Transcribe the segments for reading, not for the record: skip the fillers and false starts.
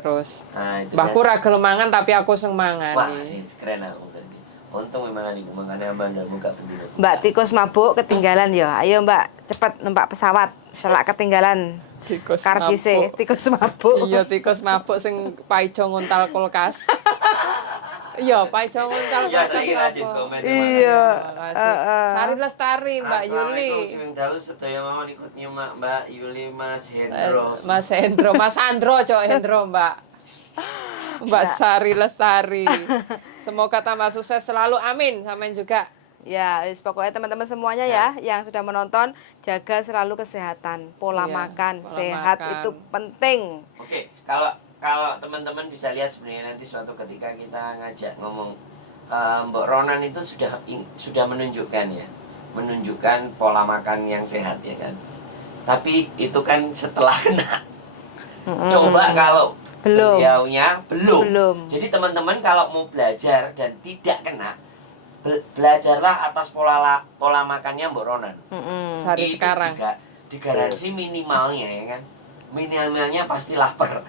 Terus Nah, itu mbahku ra gelem mangan tapi aku sing mangan. wah, ini keren aku berarti. Untung memang ada mangannya Amanda buka pendiri. Mbak tikus mabuk ketinggalan ya. Ayo Mbak, cepet numpak pesawat. Selak ketinggalan. Tikus Kardise, mabuk. tikus mabuk. Iya, tikus mabuk sing paijo nguntal kulkas. Iya, paijo nguntal Ya kulkas. saya rajin komen. Iya. Sari Lestari, Mbak Yuli. Assalamualaikum dalu sedaya mawon ikut nyimak Mbak Yuli Mas Hendro. Mas Hendro, Mas Andro, Cok Hendro, Mbak. Mbak Sari Lestari. Semoga tambah sukses selalu, amin. Sampean juga. Ya, pokoknya teman-teman semuanya ya yang sudah menonton, jaga selalu kesehatan, pola Iya, makan, pola sehat makan. itu penting. Oke, kalau teman-teman bisa lihat sebenarnya nanti suatu ketika kita ngajak ngomong Mbak Ronan itu sudah menunjukkan ya, menunjukkan pola makan yang sehat ya kan. Tapi itu kan setelah kena. Coba kalau Belum. beliaunya belum. Belum. Jadi teman-teman kalau mau belajar dan tidak kena, belajarlah atas pola makannya Mbak Ronan. Sehari Itu sekarang. digaransi minimalnya ya kan. Minimalnya pasti lapar.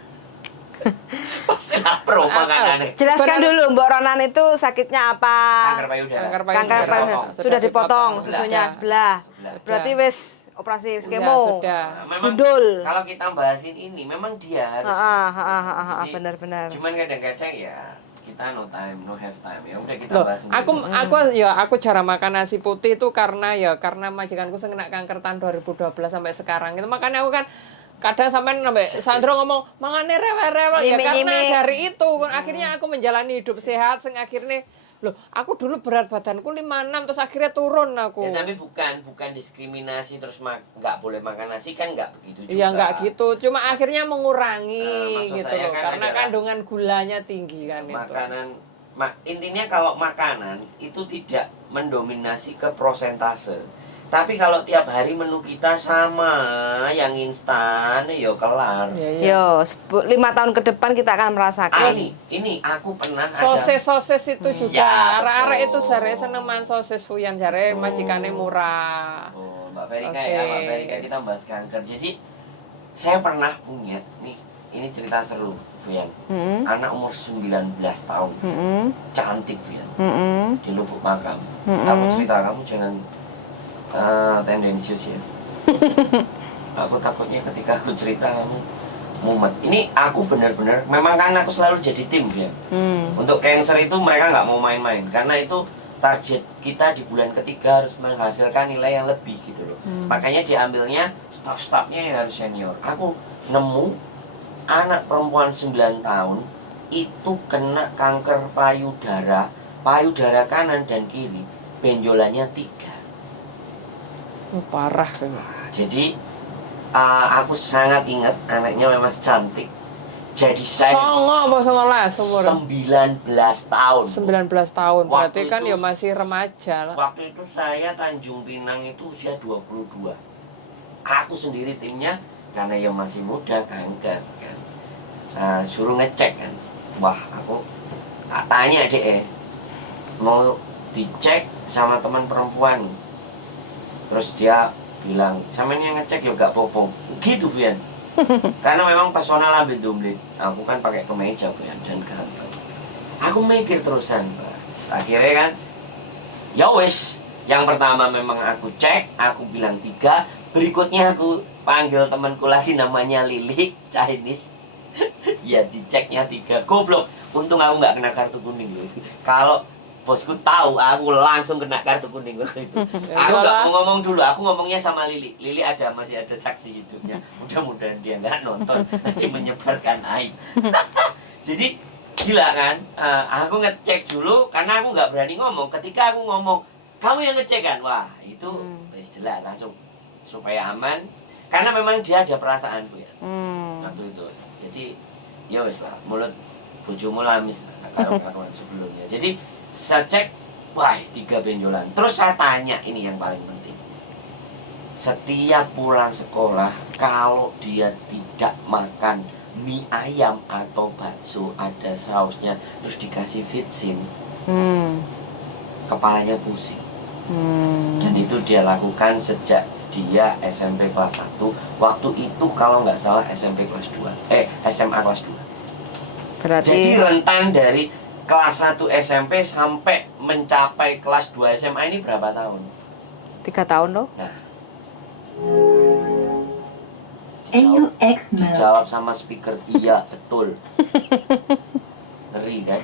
Pasti lapar makanannya. Jelaskan dulu Mbak Ronan itu sakitnya apa? Kanker payudara. Kanker Kanker payudara. payudara. Sudah dipotong Sebelah. susunya sebelah. Berarti wis operasi skemo. Sudah. Nah, memang Gundul. kalau kita bahasin ini memang dia harus. Jadi, Benar-benar. Cuman kadang-kadang ya kita no time, no have time. Ya udah kita Loh, bahas sendiri. aku jarang makan nasi putih itu karena majikanku sing kena kanker tahun 2012 sampai sekarang. Itu makanya aku kan kadang sampai Sandro ngomong mangane rewel-rewel ya karena Nyimik-nyimik. dari itu akhirnya aku menjalani hidup sehat sing akhirnya loh aku dulu berat badanku 56 terus akhirnya turun aku. Ya, tapi bukan diskriminasi terus nggak boleh makan nasi kan nggak begitu juga. Iya nggak gitu, cuma akhirnya mengurangi Maksud gitu saya loh kan karena adalah kandungan gulanya tinggi kan itu. makanan intinya kalau makanan itu tidak mendominasi ke prosentase. Tapi kalau tiap hari menu kita sama yang instan, ya kelar. Yo, 5 tahun ke depan kita akan merasakan. Ini aku pernah Sosis itu juga. Ya, Arek-arek itu betul. jare seneng man sosis Fuyan jare majikannya murah. Oh, Mbak Verika ya, Mbak Verika kita bahas kanker. Jadi saya pernah punya ini cerita seru, Fuyan. Anak umur 19 tahun. Cantik, Fuyan. Di Lubuk Makam. Aku cerita kamu jangan tendensius ya. Aku takutnya ketika aku cerita kamu mumet. Ini aku benar-benar memang kan aku selalu jadi tim ya. Untuk cancer itu mereka nggak mau main-main karena itu target kita di bulan ketiga harus menghasilkan nilai yang lebih gitu loh. Makanya diambilnya staff-staffnya yang harus senior. Aku nemu anak perempuan 9 tahun itu kena kanker payudara kanan dan kiri, benjolannya 3. Parah. Jadi aku sangat ingat anaknya memang cantik. Jadi saya Songo apa 19 umur? 19 tahun. 19 tahun. Berarti Waktu kan itu- ya masih remaja lah. Waktu itu saya Tanjung Pinang itu usia 22. Aku sendiri timnya karena ya masih muda kanker kan. Suruh ngecek kan. Wah, aku tanya deh mau dicek sama teman perempuan. Terus dia bilang, samanya ngecek ya gak popo. Gitu, Bian. Karena memang pesona lambe domblit. Aku kan pakai kemeja, Bian, dan ganteng. Aku mikir terusan, Pak. Akhirnya kan, ya wes. Yang pertama memang aku cek, aku bilang 3. Berikutnya aku panggil temanku lagi namanya Lili, Chinese. Ya diceknya 3. Goblok. Untung aku nggak kena kartu kuning loh. Kalau bosku tahu, aku langsung kena kartu kuning waktu itu. Aku nggak mau ngomong dulu, aku ngomongnya sama Lili. Lili masih ada saksi hidupnya. Mudah-mudahan dia nggak nonton, nanti menyebarkan aib. Jadi gila kan? Aku ngecek dulu karena aku nggak berani ngomong. Ketika aku ngomong, kamu yang ngecek kan? Wah itu jelas langsung supaya aman. Karena memang dia ada perasaan Bu ya. Waktu itu. Jadi ya wes lah, mulut bojomu lamis karuan sebelumnya. Jadi saya cek, wah 3 benjolan. Terus saya tanya, ini yang paling penting. Setiap pulang sekolah, kalau dia tidak makan mie ayam atau bakso ada sausnya, terus dikasih vitsin, kepalanya pusing. Dan itu dia lakukan sejak dia SMP kelas 1. Waktu itu kalau nggak salah SMP kelas 2. SMA kelas 2. Berarti Jadi rentan dari kelas 1 SMP sampai mencapai kelas 2 SMA ini berapa tahun? 3 tahun loh. Nah, AUX mode. dijawab sama speaker, iya betul. Ngeri kan?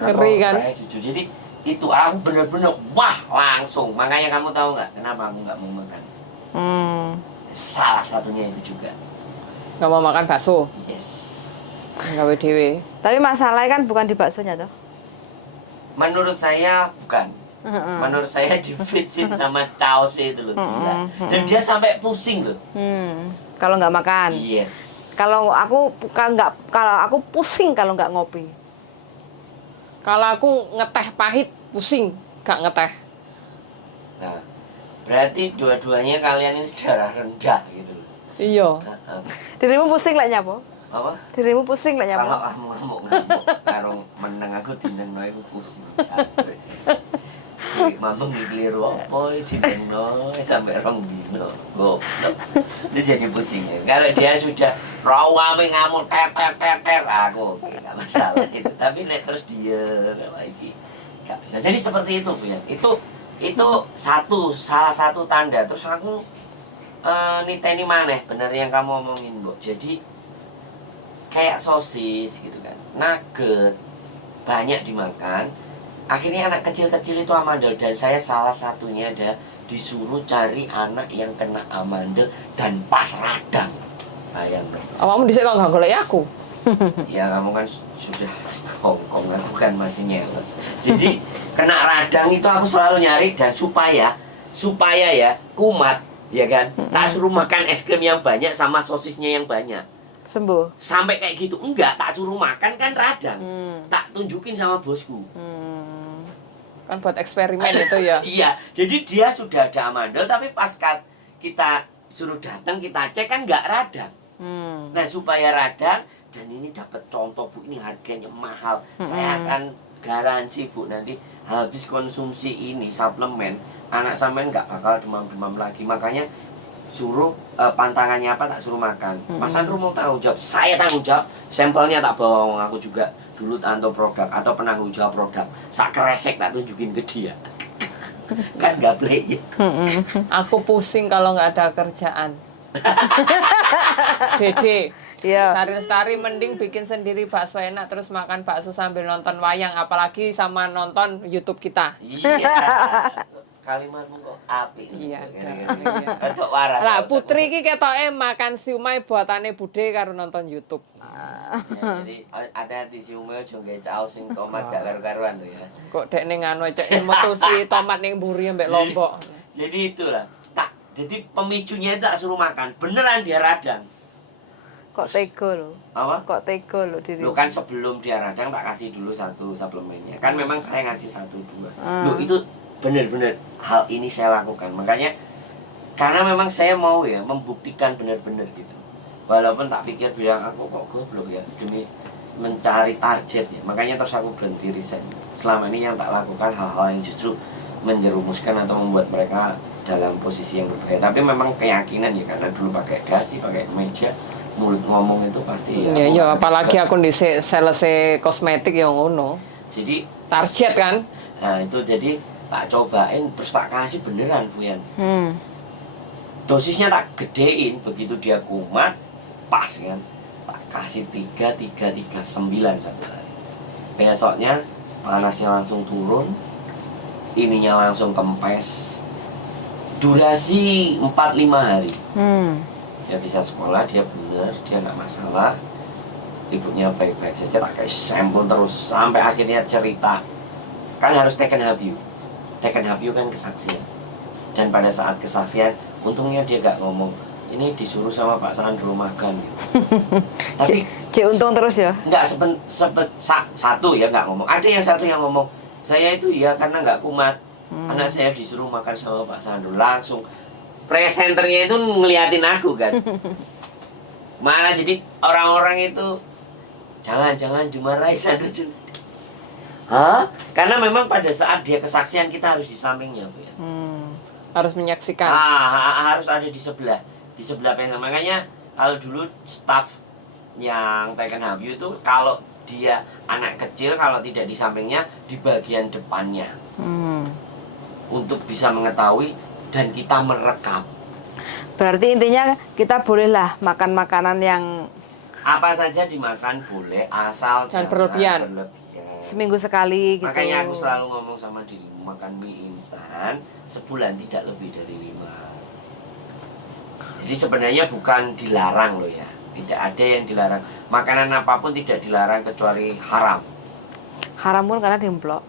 Ngeri kan? Kayak jujur. Jadi itu aku bener-bener wah langsung. Makanya kamu tahu nggak kenapa aku nggak mau makan? Salah satunya itu juga. Nggak mau makan bakso, Yes. gawe dhewe. Tapi masalahnya kan bukan di baksonya tuh. Menurut saya bukan. Menurut saya difitsin sama caos itu loh, gila. Dan dia sampai pusing loh. Kalau nggak makan. Yes. Kalau aku pusing kalau nggak ngopi. Kalau aku ngeteh pahit, pusing, gak ngeteh. Nah, berarti dua-duanya kalian ini darah rendah gitu loh. Iya. Nah, Dirimu pusing lah nyapo? apa? Dirimu pusing lah nyapo? Kalau kamu ngamuk-ngamuk, karo meneng aku dinengno iku pusing. Capek. Mamang ngikliru apa dinengno sampai rong dino. Goblok. Dia jadi pusing ya. Kalau dia sudah rawame ngamuk ter aku oke enggak masalah itu. Tapi nek terus dia lagi enggak bisa. Jadi seperti itu, Bu ya. Itu salah satu tanda. Terus aku niteni maneh bener yang kamu omongin, Bu. Jadi kayak sosis gitu kan, nugget banyak dimakan, akhirnya anak kecil-kecil itu amandel. Dan saya salah satunya ada disuruh cari anak yang kena amandel dan pas radang. Bayangkan. Awakmu dhisik kok gak golek aku. Ya kamu kan sudah Hongkong, aku kan masih nyeles. Jadi kena radang itu aku selalu nyari, dan supaya ya kumat ya kan, tak suruh makan es krim yang banyak sama sosisnya yang banyak. Sembuh. Sampai kayak gitu enggak, tak suruh makan kan radang. Tak tunjukin sama bosku. Kan buat eksperimen itu ya. Iya, jadi dia sudah ada amandel, tapi pas kita suruh datang kita cek kan nggak radang. Nah supaya radang, dan ini dapat contoh, Bu, ini harganya mahal. Saya akan garansi, Bu, nanti habis konsumsi ini suplemen, anak sampean nggak bakal demam-demam lagi. Makanya suruh pantangannya apa tak suruh makan. Mas Andrew mau tanggung jawab, saya tanggung jawab. Sampelnya tak bawa, aku juga dulu tanto produk atau penanggung jawab produk. Sak kresek tak tunjukin ke dia. Kan nggak play ya. Aku pusing kalau nggak ada kerjaan. Dede, Iya. Sari Lestari mending bikin sendiri bakso enak terus makan bakso sambil nonton wayang, apalagi sama nonton YouTube kita. Iya. Kalimatmu kok apik. Iya, Untuk waras. Lah Putri iki ketoke makan siumai buatane Bude karo nonton YouTube. Ya, jadi hati-hati si umeo aja nggawe caos sing tomat gak karu-karuan tuh ya. Kok dek ning anu cek metu si tomat ning mburi mbek Lombok. Jadi itulah. Jadi pemicunya itu tak suruh makan. Beneran dia radang. Kok tega lo? Apa? Kok tega lo diri? Lo kan sebelum dia radang tak kasih dulu satu suplemennya. Kan memang saya ngasih 1-2. Lo itu bener-bener hal ini saya lakukan. Makanya karena memang saya mau ya membuktikan bener-bener gitu. Walaupun tak pikir bilang aku kok goblok ya demi mencari target ya. Makanya terus aku berhenti riset. Selama ini yang tak lakukan hal-hal yang justru menjerumuskan atau membuat mereka dalam posisi yang berbahaya. Tapi memang keyakinan ya, karena dulu pakai dasi, pakai meja, mulut ngomong itu pasti Ya ya apalagi aku di sales kosmetik yang ngono. Jadi Target kan? nah itu jadi tak cobain terus tak kasih beneran, Bu Yan. Dosisnya tak gedein, begitu dia kumat pas kan. Tak kasih 3, 9 satu hari. Besoknya panasnya langsung turun, ininya langsung kempes. Durasi 4-5 hari. Dia bisa sekolah, dia bener, dia nggak masalah. Ibunya baik-baik saja, tak kasih sampel terus sampai akhirnya cerita. Kan harus taken habis. Taken habis kan kesaksian. Dan pada saat kesaksian, untungnya dia gak ngomong, ini disuruh sama Pak Sandro makan gitu. Tapi untung terus ya? nggak satu ya nggak ngomong. Ada yang satu yang ngomong, saya itu ya karena nggak kumat, anak saya disuruh makan sama Pak Sandro. Langsung presenternya itu ngeliatin aku kan. Malah jadi orang-orang itu jangan dimarahi Sandro. Hah? Karena memang pada saat dia kesaksian kita harus di sampingnya, Bu ya. Harus menyaksikan. Harus ada di sebelah pasien. Makanya kalau dulu staff yang taken habis itu kalau dia anak kecil kalau tidak di sampingnya, di bagian depannya. Untuk bisa mengetahui dan kita merekam. Berarti intinya kita bolehlah makan makanan yang Apa saja dimakan boleh, asal Jangan jangan berlebihan. seminggu sekali gitu. Makanya aku selalu ngomong sama dirimu, makan mie instan sebulan tidak lebih dari 5. Jadi sebenarnya bukan dilarang loh ya. Tidak ada yang dilarang. Makanan apapun tidak dilarang kecuali haram. Haram pun karena dimplok.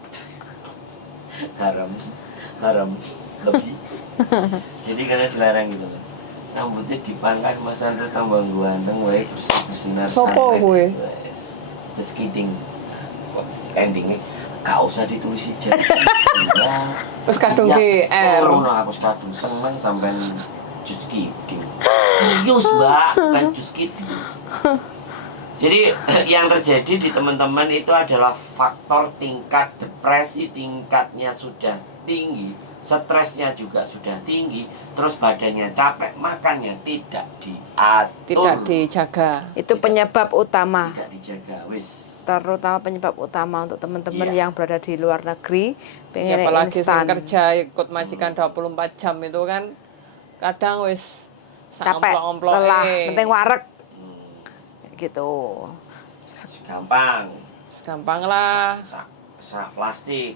Haram lebih. Jadi karena dilarang gitu loh. Rambutnya dipangkas Mas Andro tambah ganteng wae bersinar. Sopo kuwi? Just kidding. Endingnya gak usah ditulis ijazah. Terus kadung GR. Ono aku kadung seneng sampean just kidding. Serius, Mbak, bukan just kidding. Jadi yang terjadi di teman-teman itu adalah faktor tingkat depresi tingkatnya sudah tinggi, stresnya juga sudah tinggi, terus badannya capek, makannya tidak diatur, Tidak dijaga. Itu penyebab utama. tidak dijaga, wis. Terutama penyebab utama untuk teman-teman Iya. yang berada di luar negeri Ya, pengen apalagi sing instan. kerja ikut majikan 24 jam itu kan kadang wis Capek, amplok-amplok lelah, penting wareg Hmm, gitu. gampang, gampang lah. sak plastik,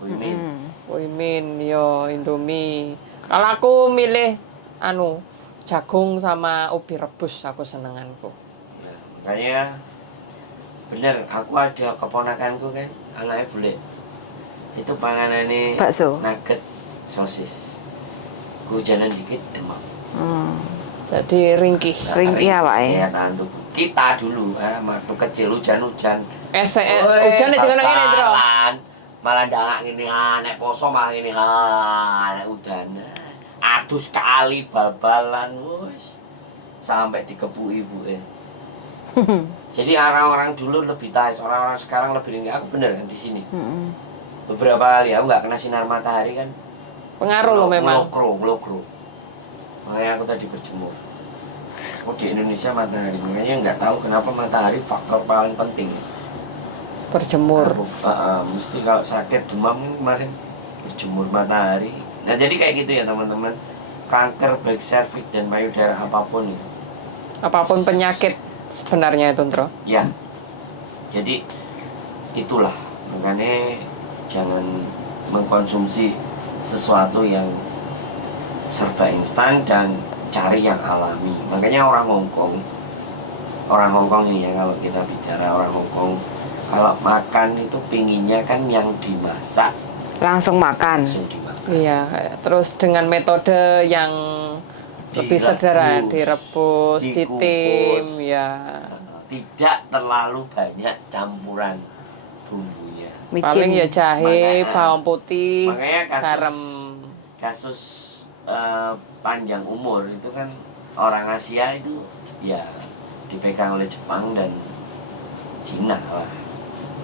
Wimin. Wimin yo Indomie. Kalau aku milih anu jagung sama ubi rebus aku senenganku. Ya, makanya bener, aku ada keponakanku kan, anaknya bule. Itu panganannya Bakso. nugget, sosis. Hujanan dikit demam. Jadi ringkih. Ringkih awake. Ya tahan tubuh. Kita dulu, waktu kecil hujan-hujan. Hujan itu kan ngene, Tro. bakalan. Malah ndak ngene nek poso malah ngene nek udan. Aduh sekali babalan wis. Sampai dikepu ibuke. Jadi orang-orang dulu lebih tahan, orang-orang sekarang lebih ringkih. Aku bener kan di sini. Beberapa kali aku nggak kena sinar matahari kan. Pengaruh loh memang. Ngelokro. Makanya aku tadi berjemur. Aku di Indonesia matahari, makanya nggak tahu kenapa matahari faktor paling penting. Berjemur. Mesti kalau sakit demam kan kemarin berjemur matahari. Nah jadi kayak gitu ya teman-teman. Kanker baik serviks dan payudara apapun ya. Apapun penyakit sebenarnya itu, Tro. Ya. Jadi itulah makanya jangan mengkonsumsi sesuatu yang serba instan dan cari yang alami. Makanya orang Hongkong ini ya, kalau kita bicara orang Hongkong, kalau makan itu pinginnya kan yang dimasak Langsung makan. langsung dimakan. Iya, terus dengan metode yang lebih sederhana, direbus, dikukus. ditim, ya. Tidak terlalu banyak campuran bumbunya. Paling ya jahe, Makanya- bawang putih, Makanya garam. kasus panjang umur itu kan orang Asia itu ya dipegang oleh Jepang dan Cina lah.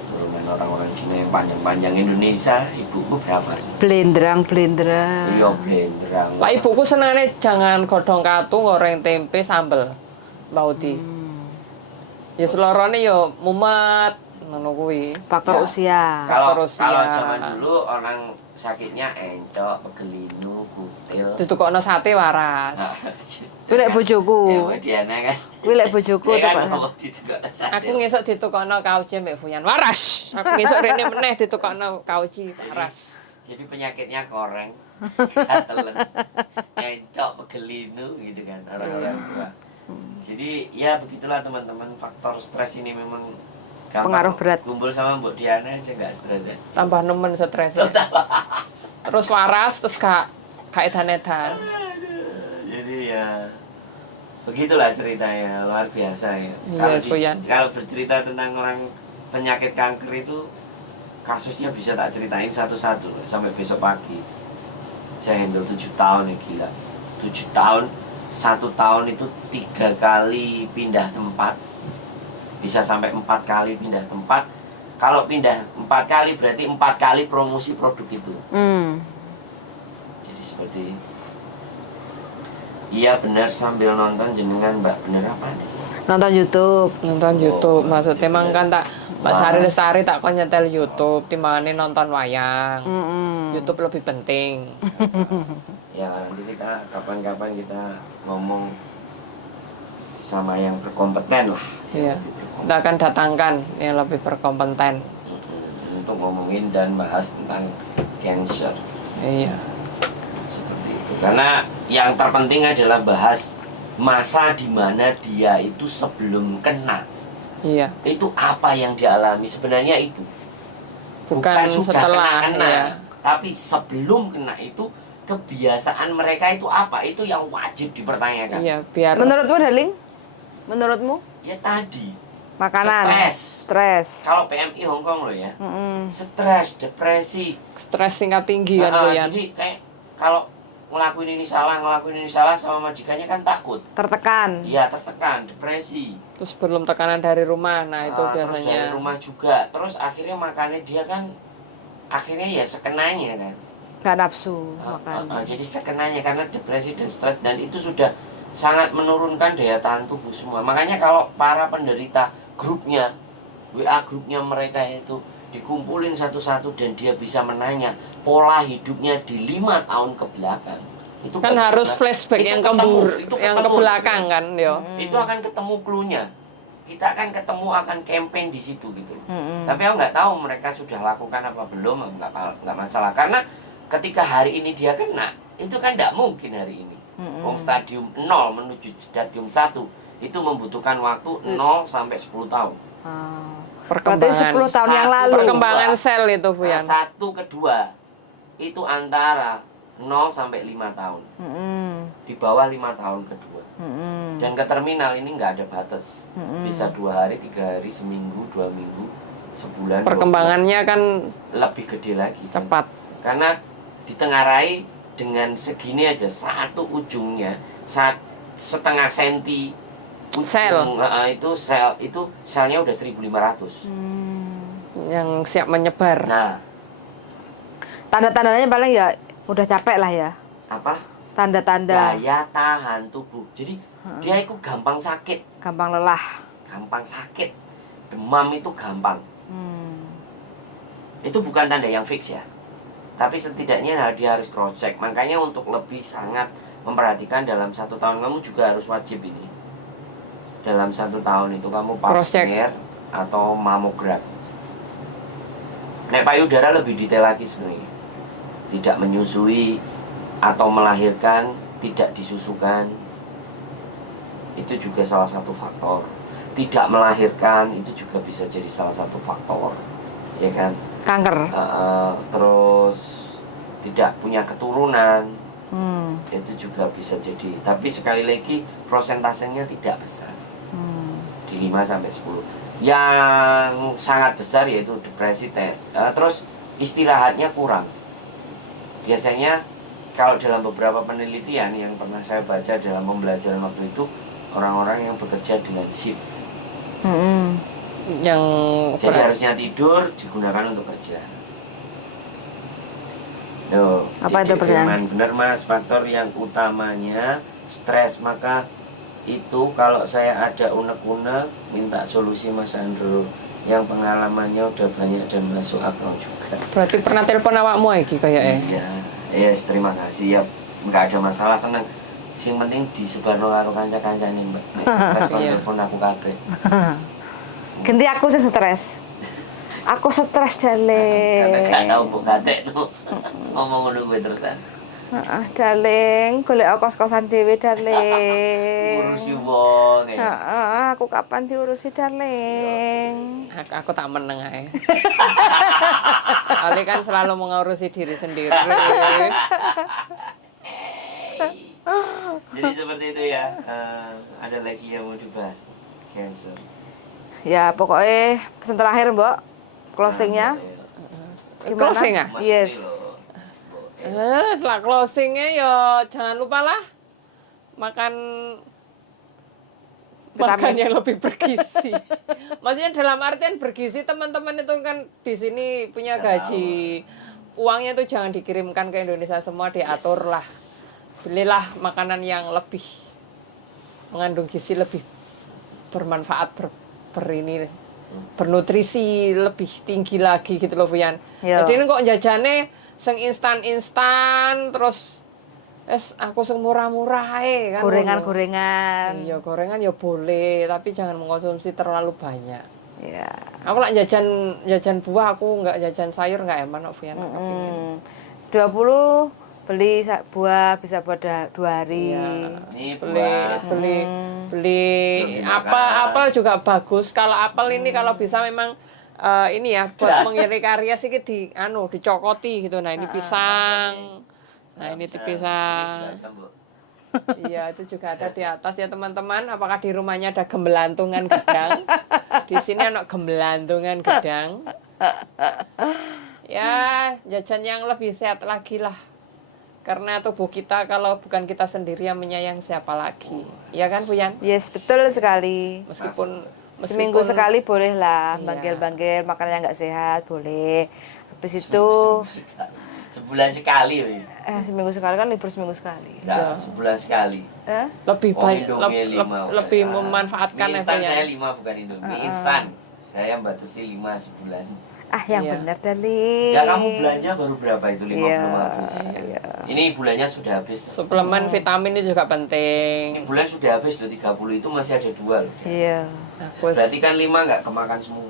Turunan orang-orang Cina yang panjang-panjang. Indonesia ibuku berapa? Blendrang. Iya blenderang. Lah ibuku senangnya jangan godhong katu, goreng tempe, sambel. Bauti. Ya selorone ya mumet ngono kuwi. Faktor Ya. usia. Kalau Faktor usia. zaman dulu orang sakitnya encok, pegelinu, kutil. Ditukokno sate waras. Kuwi lek bojoku. Ya Diana kan. Kuwi lek bojoku Ya kan tuh. kok ditukokno sate. Aku ngesuk ditukokno kauci mbek Fuyan waras. Aku ngesuk rene meneh ditukokno kauci waras. Jadi penyakitnya koreng, katelen, encok, pegelinu gitu kan orang-orang tua. Jadi ya begitulah teman-teman, faktor stres ini memang gampang Pengaruh kok. berat. Kumpul sama Mbok Diana aja nggak stres ya. Tambah nemen stres. Terus waras terus gak edan-edan. Jadi ya begitulah ceritanya, luar biasa ya. Iya, Fuyan. Kalau bercerita tentang orang penyakit kanker itu kasusnya bisa tak ceritain satu-satu sampai besok pagi. Saya handle 7 tahun ya, gila. 7 tahun, 1 tahun itu 3 kali pindah tempat. Bisa sampai 4 kali pindah tempat. Kalau pindah 4 kali berarti 4 kali promosi produk itu. Jadi seperti iya benar sambil nonton jenengan Mbak, bener apa nih? Nonton YouTube. Nonton YouTube, maksudnya emang kan tak Mbak Wah. Sari Lestari tak kon nyetel YouTube timbangane nonton wayang. Mm-mm. YouTube lebih penting. Ya nanti kita kapan-kapan kita ngomong sama yang berkompeten lah. Iya. Kita akan datangkan yang lebih berkompeten. Untuk ngomongin dan bahas tentang cancer Iya. seperti itu. Karena yang terpenting adalah bahas masa di mana dia itu sebelum kena. Iya. Itu apa yang dialami sebenarnya itu. Bukan sudah setelah, kena, ya. tapi sebelum kena itu kebiasaan mereka itu apa? Itu yang wajib dipertanyakan. Iya, biar Menurutmu, Darling? Menurutmu? Ya tadi Makanan. Stres. Stres. kalau PMI Hongkong loh ya, Mm-mm. stres, depresi. stres tingkat tinggi kan Nah, Yan. jadi kayak kalau ngelakuin ini salah sama majikannya kan takut. Tertekan. Iya, tertekan, depresi. Terus belum tekanan dari rumah. Nah, itu Terus biasanya dari rumah juga. Terus akhirnya makannya dia kan akhirnya ya sekenanya kan. Gak nafsu makan. Jadi sekenanya karena depresi dan stres, dan itu sudah sangat menurunkan daya tahan tubuh semua. Makanya kalau para penderita grupnya, WA grupnya mereka itu dikumpulin satu-satu dan dia bisa menanya pola hidupnya di 5 tahun ke belakang. Itu kan harus flashback itu yang itu yang ke ketemu. belakang kan, yo. Itu akan ketemu clue-nya. Kita akan ketemu akan campaign di situ gitu. Mm-mm. Tapi aku nggak tahu mereka sudah lakukan apa belum, nggak masalah. Karena ketika hari ini dia kena, itu kan nggak mungkin hari ini. Wong stadium 0 menuju stadium 1 itu membutuhkan waktu 0 sampai 10 tahun. Ah. Perkembangan Berarti 10 tahun yang lalu. perkembangan sel itu, Bu Nah, Yan. 1 ke 2 itu antara 0 sampai 5 tahun. Mm-mm. Di bawah 5 tahun kedua. Mm-mm. Dan ke terminal ini nggak ada batas. Mm-mm. Bisa 2 hari, 3 hari, seminggu, 2 minggu, sebulan. 2 Perkembangannya kan bulan. Lebih gede lagi. kan. cepat. Karena ditengarai dengan segini aja, satu ujungnya setengah senti ujung, Sel. itu sel itu selnya udah 1500. Yang siap menyebar. Nah, Tanda-tandanya paling ya udah capek lah ya. apa? Tanda-tanda Daya tahan tubuh. Jadi dia itu gampang sakit, gampang lelah. gampang sakit. Demam itu gampang. Hmm. Itu bukan tanda yang fix ya. Tapi setidaknya dia harus cross check. Makanya untuk lebih sangat memperhatikan dalam 1 tahun kamu juga harus wajib ini. Dalam 1 tahun itu kamu pap Cross check. smear atau mamogram. Nek payudara lebih detail lagi sebenarnya. Tidak menyusui atau melahirkan, tidak disusukan. Itu juga salah satu faktor. Tidak melahirkan itu juga bisa jadi salah satu faktor. Ya kan? Kanker. Terus tidak punya keturunan, itu juga bisa jadi. Tapi sekali lagi prosentasenya tidak besar, di 5 sampai 10. Yang sangat besar yaitu depresi. Terus istirahatnya kurang. Biasanya kalau dalam beberapa penelitian yang pernah saya baca dalam pembelajaran waktu itu, orang-orang yang bekerja dengan shift. Yang Jadi harusnya tidur digunakan untuk kerja. Tuh, Apa itu Didi pertanyaan? Firman, benar Mas, faktor yang utamanya stres. Maka itu kalau saya ada unek-unek minta solusi Mas Andro yang pengalamannya udah banyak dan masuk akal juga. berarti pernah telepon awakmu iki kayaknya. Iya, yes, terima kasih ya, nggak ada masalah, seneng. Yang penting disebarno karo kanca-kancane Mbak. Nek stres kon Iya. telepon aku kabeh. Ganti aku sih stres. Aku stres Karena gak Darling. tau mbok gatek tuh. Ngomong ngono kuwi terusan. Darling, golek kos-kosan dhewe Darling. Ngurusi wong ya. Aku kapan diurusi Darling? Aku tak meneng ae. Soalnya kan selalu mengurusi diri sendiri. Jadi seperti itu ya. Ada lagi yang mau dibahas? Cancer. Ya pokoknya pesan terakhir Mbok, closingnya. Gimana? Closing ah? Yes. Setelah closingnya ya jangan lupa lah makan makan Vitamin. yang lebih bergizi. Maksudnya dalam artian bergizi, teman-teman itu kan di sini punya gaji, uangnya itu jangan dikirimkan ke Indonesia semua, diatur lah. Belilah makanan yang lebih mengandung gizi lebih bermanfaat bernutrisi lebih tinggi lagi gitu loh Fuyan. Iya. Jadi ini kok jajane sing instan terus aku sing murah-murah ae kan. Gorengan-gorengan. Iya, gorengan ya boleh, tapi jangan mengkonsumsi terlalu banyak. Iya. Aku lah jajan buah, aku nggak jajan sayur nggak eman kok Fuyan. 20 beli buah bisa buat 2 hari. Ini beli buah. beli apel juga bagus. Kalau apel ini kalau bisa memang ini ya buat mengiring karya sih dicokoti gitu. Nah ini pisang, nah ini pisang. Iya itu juga ada di atas ya teman-teman. Apakah di rumahnya ada gembelantungan gedang? Di sini ada gembelantungan gedang. Ya jajan yang lebih sehat lagi lah. Karena tubuh kita kalau bukan kita sendiri yang menyayang siapa lagi. Iya kan Fuyan? Yes, betul sekali. Meskipun Seminggu sekali boleh lah, Iya. bangkil-bangkil makanan yang nggak sehat boleh. Habis itu Sebulan sekali. seminggu sekali kan libur seminggu sekali. Nah, sebulan sekali. lebih Oh, banyak Indomie 5. lebih memanfaatkan Mie ya instan Fuyan. saya 5 bukan Indomie. Mie instan. Saya batasi 5 sebulan. Yang Iya. benar Dali. Ya kamu belanja baru berapa itu 5 Iya, belum habis. iya. Ini bulannya sudah habis. Suplemen vitamin itu juga penting. Ini bulan sudah habis loh 30 itu masih ada 2 loh. Iya. Aku Berarti kan 5 nggak kemakan semua.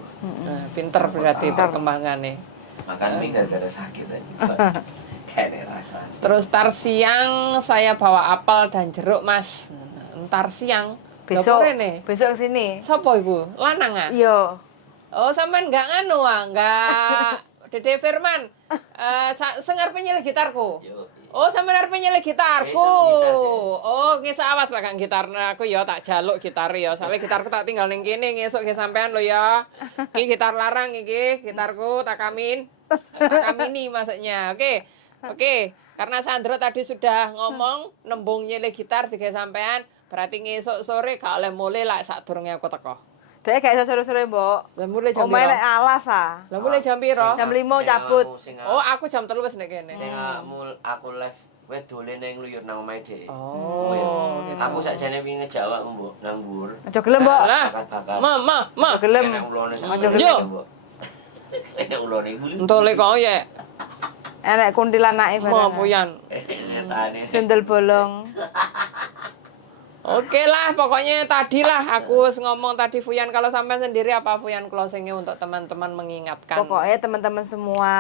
pinter berarti perkembangannya. Makan mie gara-gara sakit aja. Kayak rasa. Terus tar siang saya bawa apel dan jeruk Mas. Ntar siang. Besok Nih. besok kesini. Sopo ibu? Lanang ah? Iya. Oh, sampean nggak nganu ah, nggak Dede Firman. Sengar penyelih gitarku. Yo. Oh, sampean arep nyelih gitarku. Ngesuk gitar, Dek. Oh, ngesuk awas lah kang gitarnya aku ya tak jaluk gitar ya. Soalnya gitarku tak tinggal ning kene ngesuk ke sampean lo ya. Iki gitar larang iki, gitarku tak kamin. Tak kamini maksudnya. Oke. Oke. Karena Sandro tadi sudah ngomong nembung nyelih gitar tiga sampean, berarti ngesuk sore gak oleh mulai lah sadurunge aku teko. Dek gak iso sore-sore, Mbok. Lah mulai jam Omae piro? nek alas ah. Lah mulai jam piro? Jam 5 cabut. Oh, aku jam 3 wis nek kene. Aku live wis dolen ning luyur nang omahe dhek. Oh, gitu. Aku sakjane wingi ngejawab Mbok nang mbur. Aja gelem, Mbok. Lah, Bakar-bakar. ma. Aja gelem. Enak ulone sak. Aja gelem. Mbok. Enak ulone iku. Entole kok ya. Enek kuntilanake Mau barang. Fuyan. Nyatane. Sundel bolong. Oke lah, pokoknya tadi lah aku ngomong tadi Fuyan, kalau sampai sendiri apa Fuyan closingnya untuk teman-teman mengingatkan. Pokoknya teman-teman semua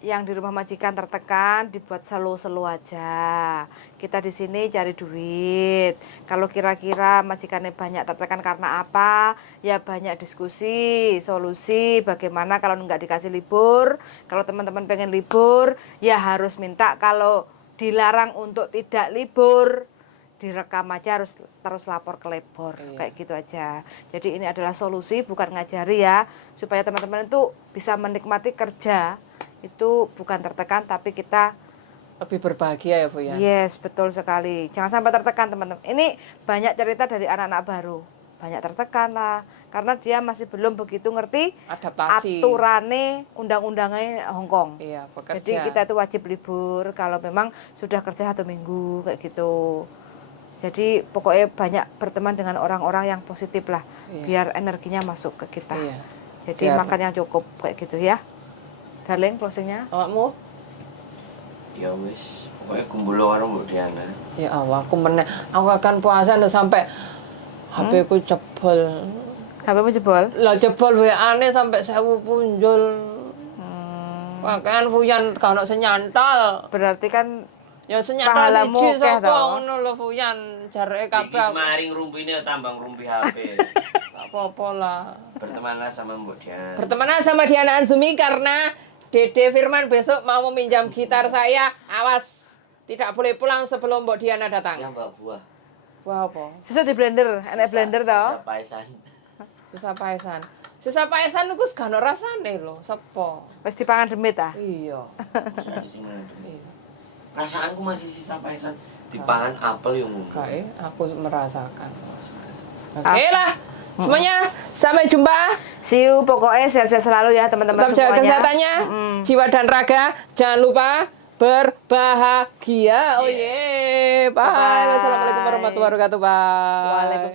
yang di rumah majikan tertekan dibuat selo-selo aja. Kita di sini cari duit. Kalau kira-kira majikannya banyak tertekan karena apa? Ya banyak diskusi, solusi bagaimana kalau nggak dikasih libur. Kalau teman-teman pengen libur, ya harus minta. Kalau dilarang untuk tidak libur, direkam aja, harus terus lapor ke labor. Kayak gitu aja. Jadi ini adalah solusi, bukan ngajari ya, supaya teman-teman itu bisa menikmati kerja itu bukan tertekan, tapi kita Lebih berbahagia ya Fuyan. yes, betul sekali. Jangan sampai tertekan teman-teman. Ini banyak cerita dari anak-anak baru, banyak tertekan lah karena dia masih belum begitu ngerti Adaptasi. aturannya, undang-undangnya Hongkong. Iya, bekerja. Jadi kita itu wajib libur kalau memang sudah kerja 1 minggu kayak gitu. Jadi pokoknya banyak berteman dengan orang-orang yang positif lah, Iya. biar energinya masuk ke kita. Iya. Jadi Biar- makan yang cukup kayak gitu ya. Darling, closingnya? Awakmu? Ya wis, pokoknya kumpul karo Mbok Diana. Ya Allah, aku akan puasa dan sampai HP ku jebol. HP-mu jebol? Lah jebol WA-ne sampai 1000 punjul. Kan Fuyan gak ono sing nyantol. Berarti kan Ya senyantol Pahalamu siji akeh sapa toh. ngono lho Fuyan, jareke Iki kabeh. semaring rumpine tambang rumpi HP. Gak apa-apa lah. Bertemanlah sama Mbok Diana. Bertemanan sama Diana Anzumi karena Dede Firman besok mau meminjam gitar saya. Awas, tidak boleh pulang sebelum Mbok Diana datang. Ya Mbak Buah. Wah apa? sisa di blender, enak blender toh. Sisa paesan. Sisa paesan. Sisa paesan iku gak ono rasane lho, sepo. Wis dipangan demit ah. Iya. Saya di sini. Iya. Perasaanku masih sisa paesan. Dipangan apel yang mungkin. Kae aku merasakan. Oke lah. Semuanya sampai jumpa. See you, pokoknya sehat-sehat selalu ya teman-teman Tetap jaga semuanya. kesehatannya, jiwa dan raga. Jangan lupa berbahagia. Oh Bye. Bye. Wassalamualaikum warahmatullahi wabarakatuh. Bye. Waalaikumsalam.